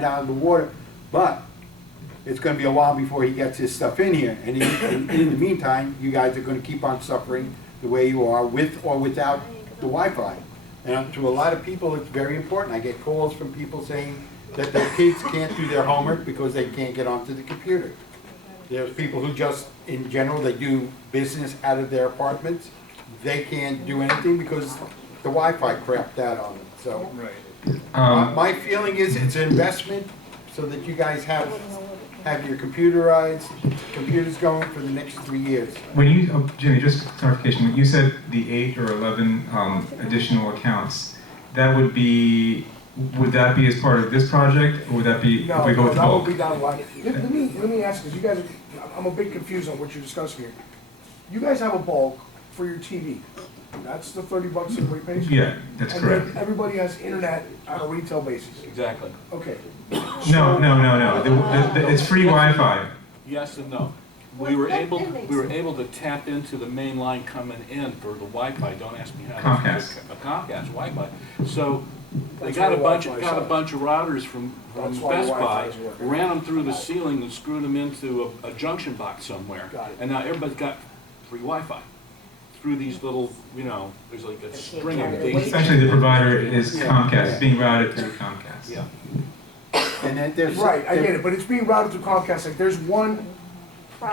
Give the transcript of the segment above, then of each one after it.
down the water, but it's gonna be a while before he gets his stuff in here, and in the meantime, you guys are gonna keep on suffering the way you are, with or without the Wi-Fi. And to a lot of people, it's very important. I get calls from people saying that their kids can't do their homework because they can't get onto the computer. There's people who just, in general, they do business out of their apartments. They can't do anything because the Wi-Fi crapped out on them, so. My feeling is it's an investment so that you guys have your computers going for the next 3 years. When you, Jimmy, just clarification, when you said the 8 or 11 additional accounts, that would that be as part of this project, or would that be if we go with the that bulk? will be down the line. Let me ask, because you guys, I'm a bit confused on what you're discussing here. You guys have a bulk for your TV. That's the $30 everybody pays? Yeah, that's And correct. then everybody has internet on a retail basis? Exactly. Okay. No. It's free Wi-Fi. Yes and no. We were able to tap into the main line coming in for the Wi-Fi. Don't ask me how. Comcast. Comcast Wi-Fi. So they That's got a why bunch Wi-Fi's of up. routers from That's why Best Buy, Wi-Fi's working. ran them through the ceiling and screwed them into a junction box somewhere. Got it. And now everybody's got free Wi-Fi through these little, there's like a string of daisy. Essentially, the provider is Comcast. It's being routed through Comcast. Yeah. And then there's. Right, I get it, but it's being routed through Comcast. Like, there's one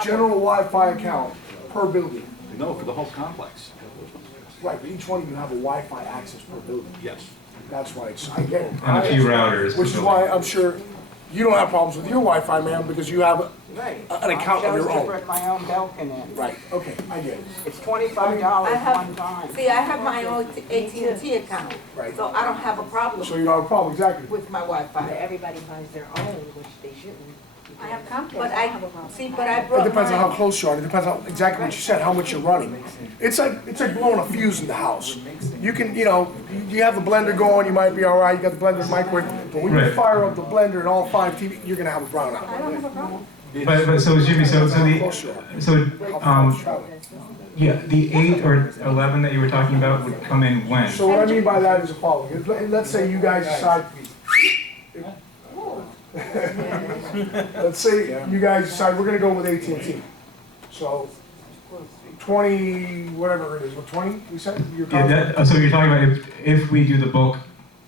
general Wi-Fi account per building. No, for the whole complex. Right, but each one of you have a Wi-Fi access per building. Yes. That's why I get it. And a few routers. per Which is building. why I'm sure you don't have problems with your Wi-Fi, ma'am, because you have Right. an account of your I chose to own. put my own Belkin in. Right, okay, I get it. It's $25 I have- one time. See, I have my own AT&T account, Right. so I don't have a So problem you don't have a problem, exactly. with my Wi-Fi. Everybody buys their own, which they shouldn't. I have Comcast. But I It brought depends on how mine. close you are, it depends on exactly what you said, how much you're running. It's like blowing a fuse in the house. You can, you have the blender going, you might be all right, you got the blender and microwave, but when you Right. fire up the blender and all 5 TV, you're gonna have a brownout. I don't have a problem. But so Jimmy, How close you are. How far you travel. yeah, the 8 or 11 that you were talking about would come in when? So what I mean by that is the following, let's say you guys decide, let's say you guys decide we're gonna go with AT&T. So 20, whatever it is, what, 20, you said? Your Yeah, contract? so you're talking about if we do the bulk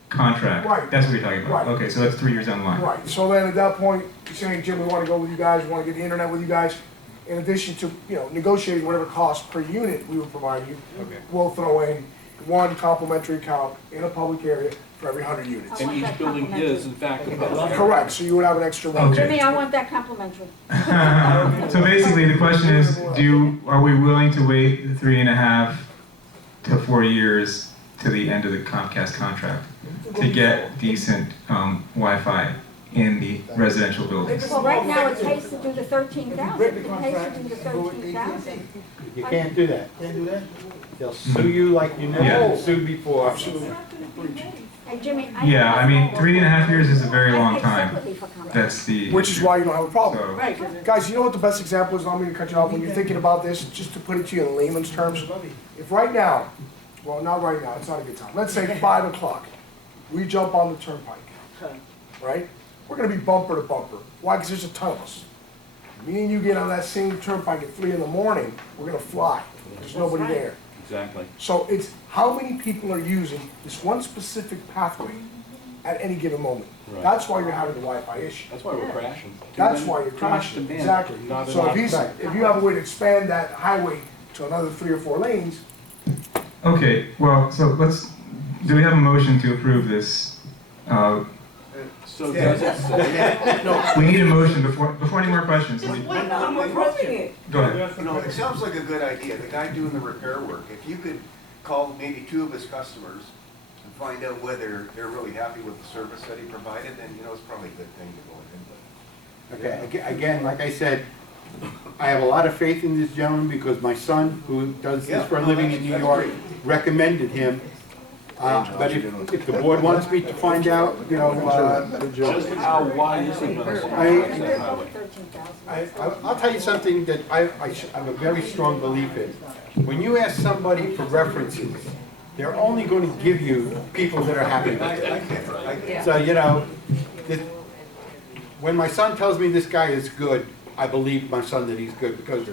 contract. Right. That's what you're talking about. Right. Okay, so that's 3 years down the line. Right, so then at that point, you're saying, Jim, we wanna go with you guys, we wanna get the internet with you guys. In addition to, negotiating whatever cost per unit we will provide you, we'll throw in one complimentary account in a public area for every 100 units. And each building is, in fact, a Best. Correct, so you would have an extra one. Okay. Jimmy, I want that complimentary. So basically, the question is, are we willing to wait 3.5 to 4 years to the end of the Comcast contract to get decent Wi-Fi in the residential buildings? Well, right now it pays to do the 13,000. It pays to do the 13,000. You can't do that. Can't do that? They'll sue you like you never Yeah. been sued before. Hey, Jimmy. Yeah, I mean, 3.5 years is a very long I time. take sympathy for Comcast. That's the. Which is why you don't have a problem. So- Right. Guys, you know what the best example is, and I'm gonna cut you off, when you're thinking about this, just to put it to you in layman's terms. If right now, well, not right now, it's not a good time, let's say 5 o'clock, we jump on the turnpike, right? We're gonna be bumper to bumper. Why? Because there's a ton of us. Me and you get on that same turnpike at 3 in the morning, we're gonna fly. There's nobody there. Exactly. So it's how many people are using this one specific pathway at any given moment. Right. That's why you're having the Wi-Fi issue. That's why we're crashing. That's why you're Too much crashing, demand, exactly. not So enough. if you have a way to expand that highway to another 3 or 4 lanes, Okay, well, so do we have a motion to approve this? So does it say, We need a motion before any more questions. I'm approving it. Go ahead. It sounds like a good idea, the guy doing the repair work, if you could call maybe 2 of his customers and find out whether they're really happy with the service that he provided, then, it's probably a good thing to go ahead Okay, again, like I said, I have a lot of faith in this gentleman because my son, who does this for a living in New York, recommended him. But if the board wants me to find out, just how wide is it gonna I'll tell you something that I have a very strong belief in. When you ask somebody for references, they're only going to give you people that are happy with it. So, when my son tells me this guy is good, I believe my son that he's good, because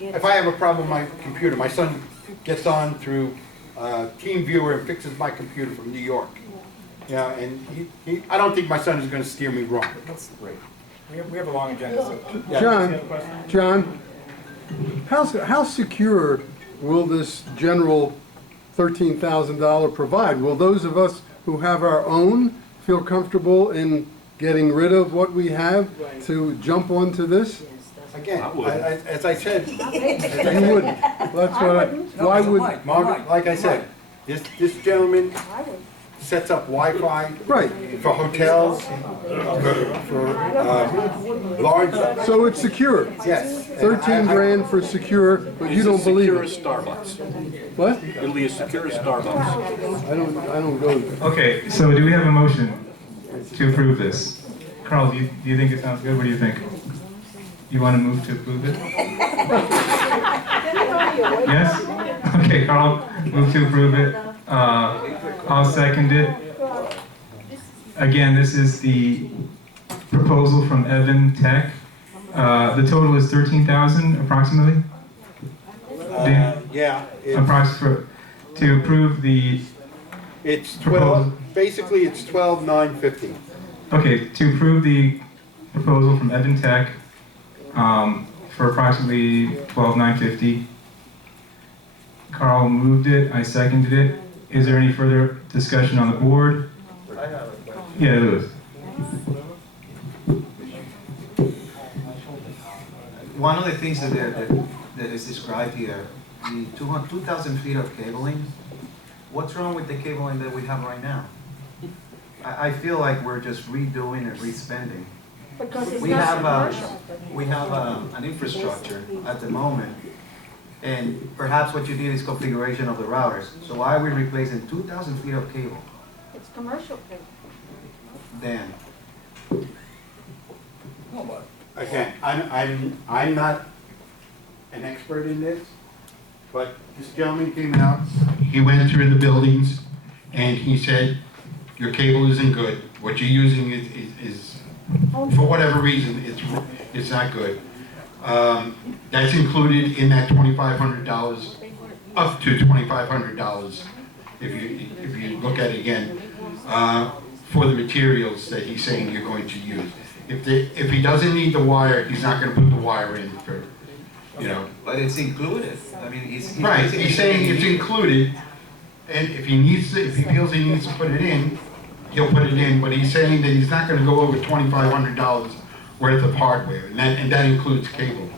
if I have a problem with my computer, my son gets on through TeamViewer and fixes my computer from New York. Yeah, and I don't think my son is gonna steer me wrong. That's great. We have a long agenda, so. John, how secure will this general $13,000 provide? Will those of us who have our own feel comfortable in getting rid of what we have to jump onto this? Again, I would. as I said, You wouldn't. That's what why would, Margaret, like I said, this gentleman I would. sets up Wi-Fi right, for hotels, for large, so it's secure. yes. 13 grand for secure, but you don't believe It's as secure it. as Starbucks. What? It'll be as secure as Starbucks. I don't go there. Okay, so do we have a motion to approve this? Carl, do you think it sounds good? What do you think? You want to move to approve it? Yes? Okay, Carl, move to approve it. I'll second it. Again, this is the proposal from Evan Tech. The total is 13,000 approximately? Yeah, Approximately, to approve the, it's 12, basically it's 12,950. okay, to approve the proposal from Evan Tech for approximately 12,950. Carl moved it, I seconded it. Is there any further discussion on the board? Yeah, Louis. One of the things that is described here, the 2,000 feet of cabling, what's wrong with the cabling that we have right now? I feel like we're just redoing and respending. Because it's We not have, commercial. we have an infrastructure at the moment, and perhaps what you need is configuration of the routers. So why are we replacing 2,000 feet of cable? It's commercial. Then, Again, I'm not an expert in this, but this gentleman came out, he went through the buildings, and he said, your cable isn't good. What you're using is for whatever reason, it's not good. That's included in that $2,500, up to $2,500, if you look at it again, for the materials that he's saying you're going to use. If he doesn't need the wire, he's not going to put the wire in for, you know. but it's included. I mean, he's Right, basically he's saying it's saying- included, and if he feels he needs to put it in, he'll put it in, but he's saying that he's not gonna go over $2,500 worth of hardware, and that includes cable.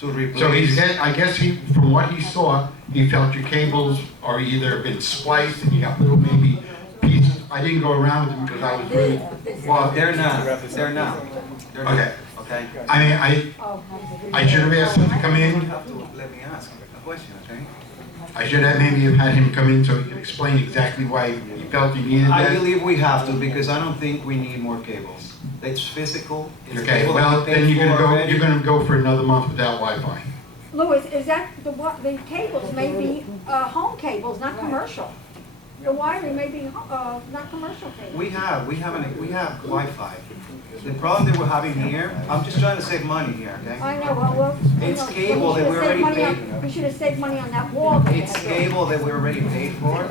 to replace. So I guess from what he saw, he felt your cables are either been spliced and you got little maybe pieces. I didn't go around with them because I was really, well, They're not. They're not. Okay. Okay. I mean, I should have asked him to come You in. have to let me ask a question, okay? I should have maybe have had him come in so he could explain exactly why he felt he needed I that. believe we have to, because I don't think we need more cables. It's physical, it's Okay, cable well, that we then paid you're for gonna go, already. you're gonna go for another month without Wi-Fi. Louis, is that, the cables may be, home cables, not commercial. The wiring may be, not commercial cables. We have Wi-Fi. The problem that we're having here, I'm just trying to save money here, okay? I know, well, It's you cable that should've we saved already money on- paid. You should have saved money on that wall. that It's they had built. cable that we already paid for.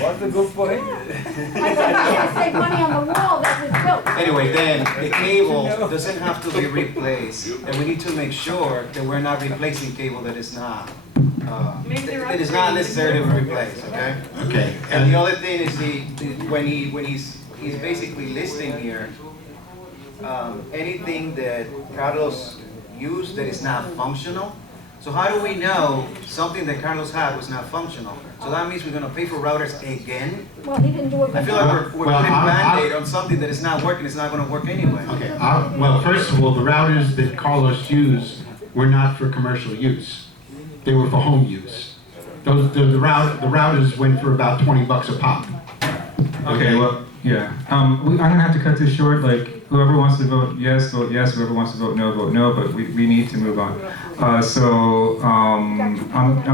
What's the good point? I said you should have saved money on the wall that was built. Anyway, then, the cable doesn't have to be replaced, and we need to make sure that we're not replacing cable that is not, that is not necessary to replace, okay? Okay. And the other thing is when he's basically listing here, anything that Carlos used that is not functional. So how do we know something that Carlos had was not functional? So that means we're gonna pay for routers again? Well, he didn't do a I good feel job. like we're Well, putting I'm- Band-Aid on something that is not working, it's not gonna work anyway. Okay, well, first of all, the routers that Carlos used were not for commercial use. They were for home use. The routers went for about $20 a pop. Okay, well, yeah. I'm gonna have to cut this short, like, whoever wants to vote yes, whoever wants to vote no, but we need to move on. I'm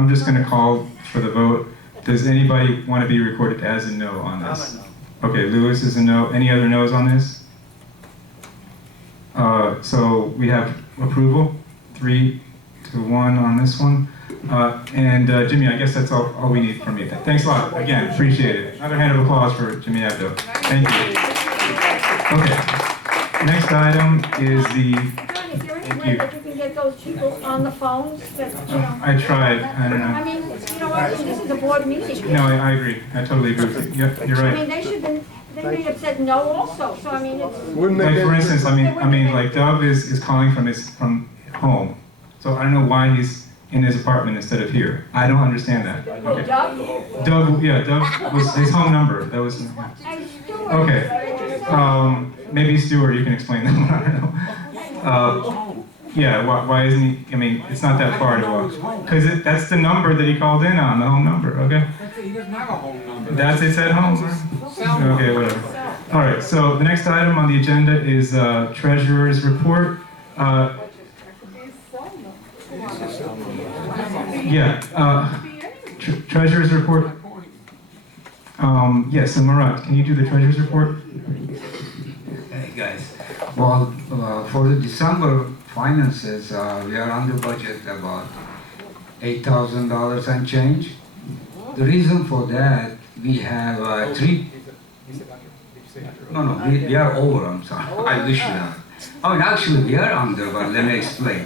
just gonna call for the vote. Does anybody want to be recorded as a no on I'm this? a no. Okay, Lewis is a no. Any other no's on this? So we have approval, 3-1 on this one. And Jimmy, I guess that's all we need from you. Thanks a lot. Again, appreciate it. Another hand of applause for Jimmy Abdo. Thank you. Okay. Next item is the. John, is there any Thank way you. that you can get those people on the phones that, you know? I tried. I don't I know. mean, you know what, this is a board meeting. No, I agree. I totally agree with you. Yep, you're I right. mean, they may have said no also, so I mean, it's. Wouldn't Like they for get- instance, I mean, like Doug is calling from home, so I don't know why he's in his apartment instead of here. I don't understand that. Oh, Okay. Doug? Doug was his home number. That was. And Stuart. Okay. Maybe Stuart, you can explain that one. I don't know. Yeah. Why isn't he? I mean, it's not that far to walk. Because that's the number that he called in on, the home number. Okay. He doesn't have a home number. That's it at home. Okay, whatever. All right, so the next item on the agenda is treasurer's report. Treasurer's report. Yes, so Marat, can you do the treasurer's report? Hey guys, well, for the December finances, we are under budget about $8,000 and change. The reason for that, we have we are over, I'm sorry, I wish we are. I mean, actually, we are under, but let me explain.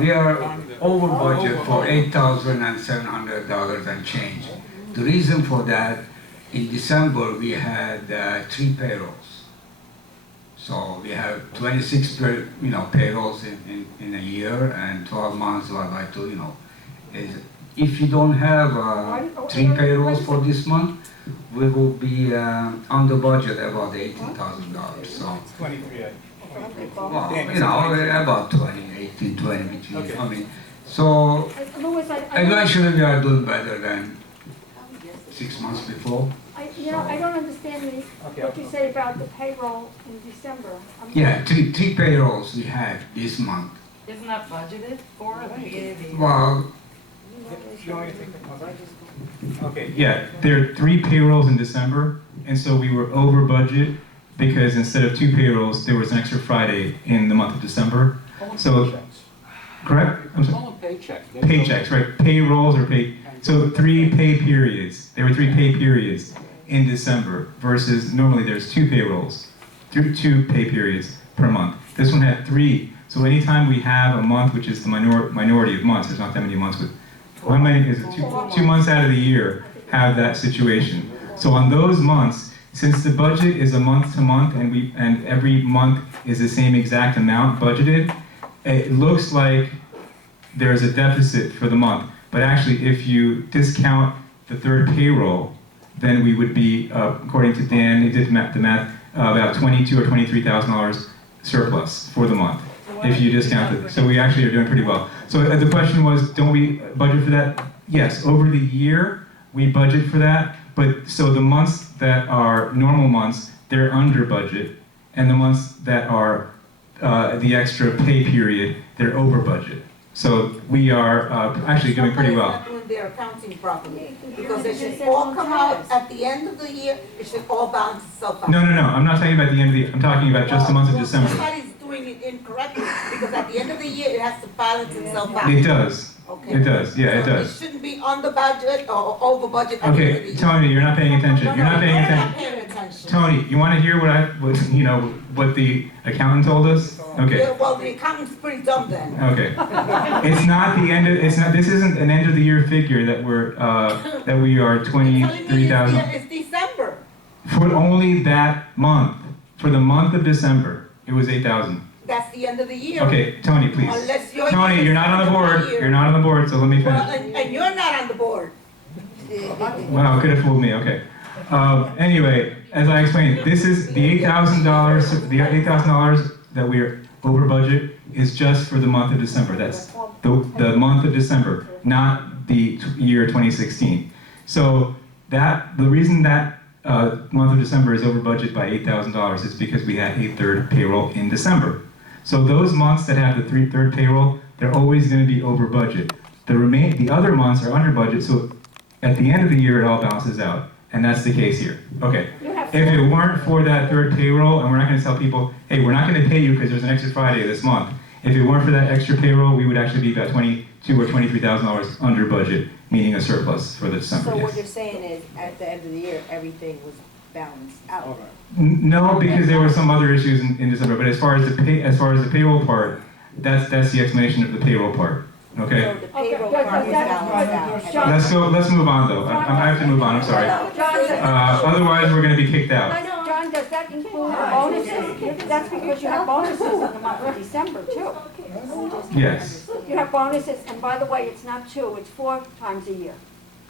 We are over budget for $8,700 and change. The reason for that, in December, we had 3 payrolls. So we have 26 payrolls in a year, and 12 months, I like to, if you don't have 3 payrolls for this month, we will be under budget about $18,000. So, 23. well, about 20, 18, 20 between. Okay. I mean, so Louis, eventually we are doing better than 6 months before. I don't understand what you say about the payroll in December. Yeah, three payrolls we had this month. Isn't that budgeted for? Well, You want me to take the Okay. Yeah, there are 3 payrolls in December, and so we were over budget because instead of 2 payrolls, there was an extra Friday in the month of December. So, correct? I'm sorry. Call them paychecks. Paychecks, right? Payrolls or pay. So 3 pay periods. There were 3 pay periods in December versus normally there's 2 payrolls, 2 pay periods per month. This one had 3. So anytime we have a month, which is the minority of months, there's not that many months with. How many is it? 2 months out of the year have that situation. So on those months, since the budget is a month to month and every month is the same exact amount budgeted, it looks like there's a deficit for the month. But actually, if you discount the 3rd payroll, then we would be, according to Dan, he did the math, about $22,000 or $23,000 surplus for the month, if you discount it. So we actually are doing pretty well. So the question was, don't we budget for that? Yes, over the year, we budget for that. But so the months that are normal months, they're under budget. And the months that are the extra pay period, they're over budget. So we are actually doing pretty well. Somebody's not doing their accounting properly, because they should all come out at the end of the year, it should all balance itself out. No, I'm not talking about the end of the year. I'm talking about just the month of Well, December. Somebody's doing it incorrectly, because at the end of the year, it has to balance itself out. It does. Okay. It does. Yeah, it So does. It shouldn't be under budget or over budget at the end of the Okay, year. Tony, you're not paying attention. You're not paying I'm attention. not paying attention. Tony, you want to hear what the accountant told us? Okay. Yeah, well, the accountant's pretty dumb then. Okay. It's not the end of. It's not. This isn't an end of the year figure that we are You're telling me it's December. for only that month. For the month of December, it was 8,000. That's the end of the year. Okay, Tony, please. Unless you're. Tony, you're not on the board. You're not on the board, so let me Well, finish. and you're not on the board. Wow, could have fooled me. Okay. Anyway, as I explained, this is the $8,000. The $8,000 that we're over budget is just for the month of December. That's the month of December, not the year 2016. So the reason that month of December is over budget by $8,000 is because we had a 3rd payroll in December. So those months that have the 3rd payroll, they're always going to be over budget. The other months are under budget, so at the end of the year it all balances out, and that's the case here. Okay. if it weren't for that third payroll, and we're not gonna tell people, hey, we're not gonna pay you because there's an extra Friday this month. If it weren't for that extra payroll, we would actually be about $22,000 or $23,000 under budget, meaning a surplus for the December. So what yes. you're saying is, at the end of the year, everything was balanced out? No, because there were some other issues in December, but as far as the payroll part, that's the explanation of the payroll part, okay? So the payroll Okay, part was balanced out. Let's move on though. I have to move on, I'm sorry. Otherwise, we're gonna be kicked out. John, does that include the bonuses? That's because you have bonuses in the month of December too. Yes. You have bonuses, and by the way, it's not 2, it's 4 times a year.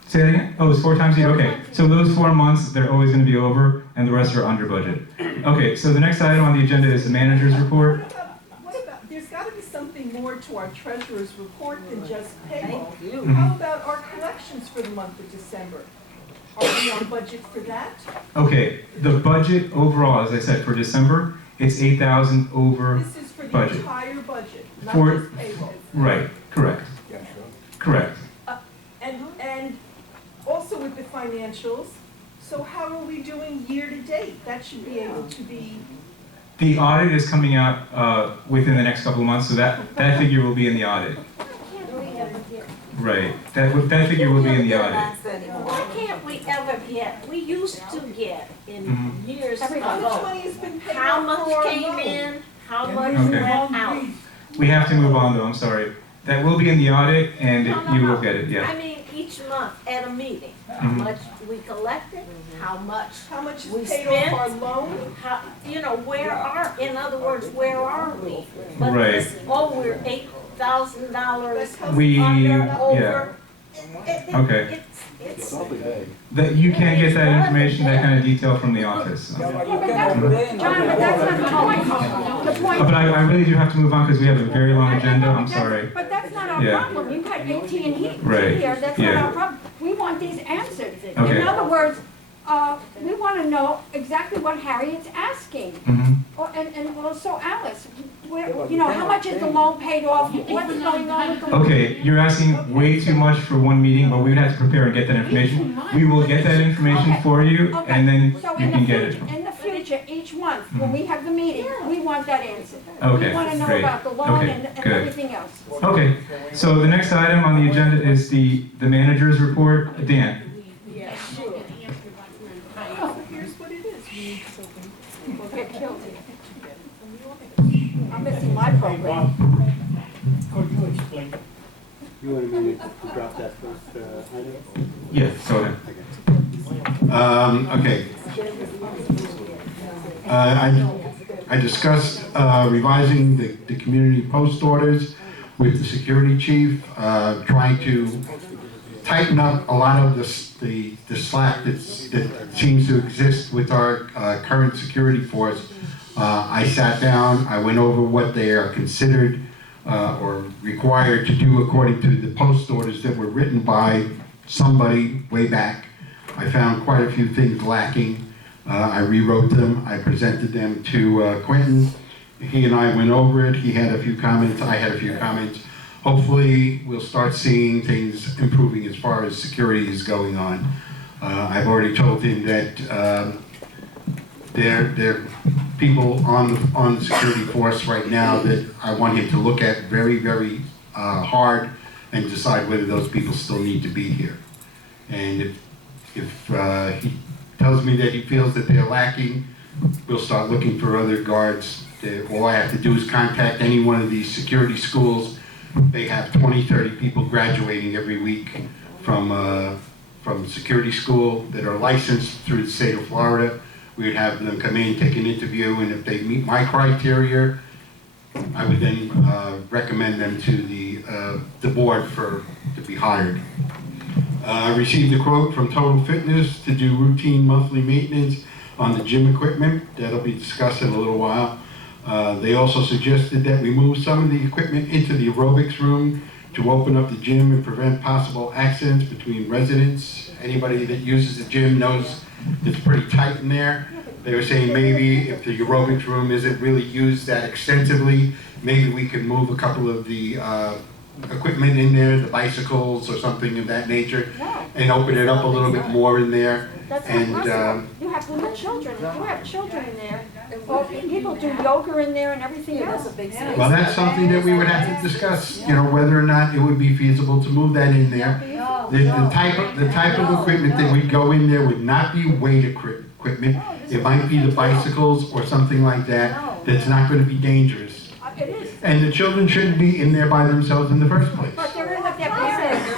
Say that again? Oh, it's 4 times a year? Okay. So those 4 months, they're always gonna be over, and the rest are under budget. Okay, so the next item on the agenda is the manager's report. What about, there's gotta be something more to our treasurer's report than just payroll. Mhm. How about our collections for the month of December? Are we on budget for that? Okay, the budget overall, as I said, for December, it's 8,000 over This is for the budget. entire budget, not For- just payroll. Right, correct, correct. And also with the financials, so how are we doing year to date? That should be able to be, The audit is coming out within the next couple of months, so that figure will be in the audit. Right, that figure will be in the audit. Why can't we ever get, we used to get in Mhm. years how much ago, money has been paid how out much for our came loan? in, how much Okay. went out. We have to move on though, I'm sorry. That will be in the audit, and No, you will no. get it, yeah. I mean, each month at a meeting, how Mhm. much we collected, how much, How much We is paid spent- off our loan? how, you know, in other words, where are we? But Right. this, oh, we're $8,000 We, under, yeah. over. Okay. It's, That you can get that information, that kind of detail from the office. John, but that's not the point. The point. But I really do have to move on because we have a very long agenda, I'm sorry. But that's not our Yeah. problem. You've got AT&T Right. here, that's not Yeah. our problem. We want these answered. Okay. In other words, we want to know exactly what Harriet's asking. Mhm. And also Alice, you know, how much is the loan paid off? What's going on with the loan? Okay, you're asking way too much for one meeting, but we would have to prepare and get that information. We will get that information for you, and then So you in the can get it. future, each month, when we have the meeting, we want that answered. Okay, We want to know great. about the loan Okay, and good. everything else. Okay, so the next item on the agenda is the manager's report. Dan? Yeah, sure. Here's what it is. We need something. We'll get killed here. I'm missing my program. Could you explain? You want me to drop that first item? Yeah, go ahead. Okay. I discussed revising the community post orders with the security chief, trying to tighten up a lot of the slack that seems to exist with our current security force. I sat down, I went over what they are considered or required to do according to the post orders that were written by somebody way back. I found quite a few things lacking. I rewrote them, I presented them to Quentin. He and I went over it, he had a few comments, I had a few comments. Hopefully, we'll start seeing things improving as far as security is going on. I've already told him that there are people on the security force right now that I want him to look at very, very hard and decide whether those people still need to be here. And if he tells me that he feels that they're lacking, we'll start looking for other guards. All I have to do is contact any one of these security schools. They have 20, 30 people graduating every week from security school that are licensed through the state of Florida. We would have them come in, take an interview, and if they meet my criteria, I would then recommend them to the board to be hired. I received a quote from Total Fitness to do routine monthly maintenance on the gym equipment. That'll be discussed in a little while. They also suggested that we move some of the equipment into the aerobics room to open up the gym and prevent possible accidents between residents. Anybody that uses the gym knows it's pretty tight in there. They were saying maybe if the aerobics room isn't really used that extensively, maybe we could move a couple of the equipment in there, the bicycles or something of that nature, and open it up a little bit more in there. That's not And, possible. You have little children, if you have children in there, or people do yoga in there and everything else. well, that's something that we would have to discuss, you know, whether or not it would be feasible to move that in there. The type of equipment that would go in there would not be weight equipment. It might be the bicycles or something like that, that's not gonna be dangerous. It is, And the children shouldn't be in there by themselves in the first place. but they're with their parents.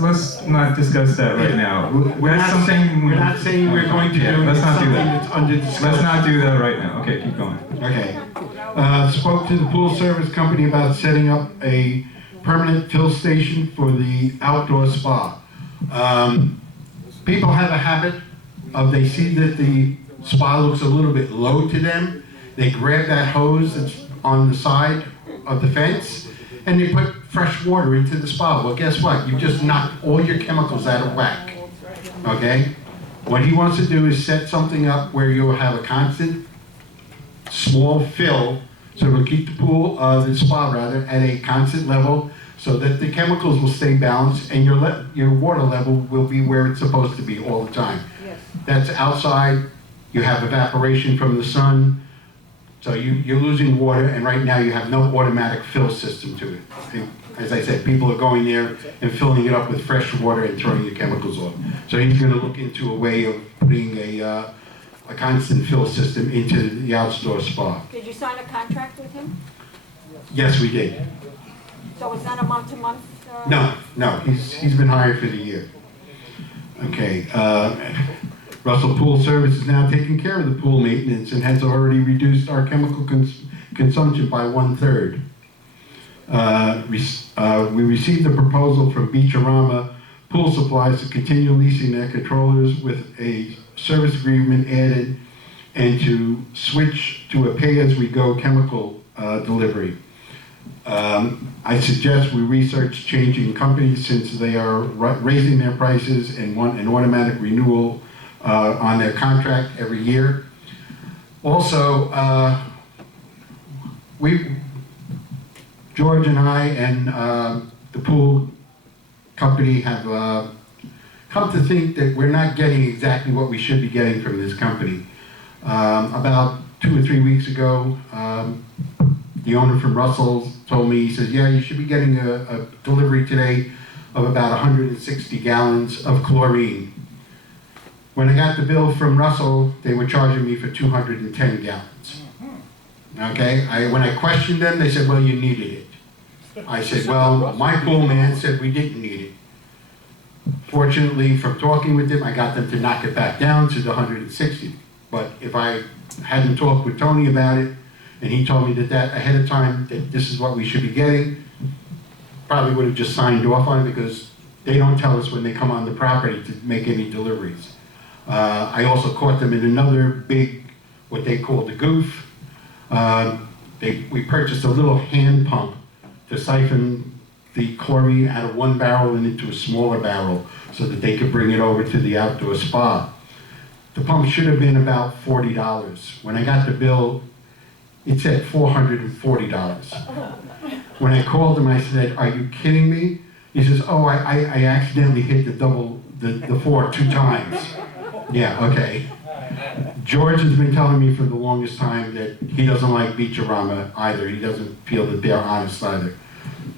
Let's not discuss that right now. We're That's not saying, something. we're not saying we're going to do. Yeah, let's not do something that. that's under discussion. Let's not do that right now. Okay, keep going. Okay. Spoke to the pool service company about setting up a permanent fill station for the outdoor spa. People have a habit of, they see that the spa looks a little bit low to them, they grab that hose that's on the side of the fence, and they put fresh water into the spa. Well, guess what? You just knocked all your chemicals out of whack, okay? What he wants to do is set something up where you'll have a constant, small fill, so it'll keep the pool, the spa rather, at a constant level, so that the chemicals will stay balanced and your water level will be where it's supposed to be all the time. That's outside, you have evaporation from the sun, so you're losing water, and right now you have no automatic fill system to it. And as I said, people are going there and filling it up with fresh water and throwing the chemicals off. So he's gonna look into a way of putting a constant fill system into the outdoor spa. Did you sign a contract with him? Yes, we did. So it's not a month-to-month? No, he's been hired for the year. Okay, Russell Pool Service is now taking care of the pool maintenance and has already reduced our chemical consumption by 1/3. We received a proposal from Beachorama Pool Supplies to continue leasing their controllers with a service agreement added and to switch to a pay-as-we-go chemical delivery. I suggest we research changing companies since they are raising their prices and want an automatic renewal on their contract every year. Also, George and I and the pool company have come to think that we're not getting exactly what we should be getting from this company. About 2 or 3 weeks ago, the owner from Russell told me, he says, yeah, you should be getting a delivery today of about 160 gallons of chlorine. When I got the bill from Russell, they were charging me for 210 gallons. Okay, when I questioned them, they said, well, you needed it. I said, well, my pool man said we didn't need it. Fortunately, from talking with them, I got them to knock it back down to the 160. But if I hadn't talked with Tony about it, and he told me that ahead of time, that this is what we should be getting, probably would have just signed off on it because they don't tell us when they come on the property to make any deliveries. I also caught them in another big, what they call the goof. We purchased a little hand pump to siphon the chlorine out of one barrel and into a smaller barrel so that they could bring it over to the outdoor spa. The pump should have been about $40. When I got the bill, it said $440. When I called him, I said, are you kidding me? He says, oh, I accidentally hit the 4 2 times. Yeah, okay. George has been telling me for the longest time that he doesn't like Beachorama either. He doesn't feel that they're honest either.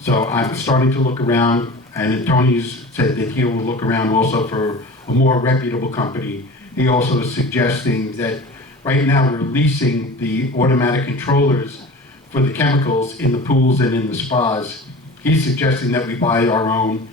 So I'm starting to look around, and Tony's said that he will look around also for a more reputable company. He also is suggesting that right now we're leasing the automatic controllers for the chemicals in the pools and in the spas. He's suggesting that we buy our own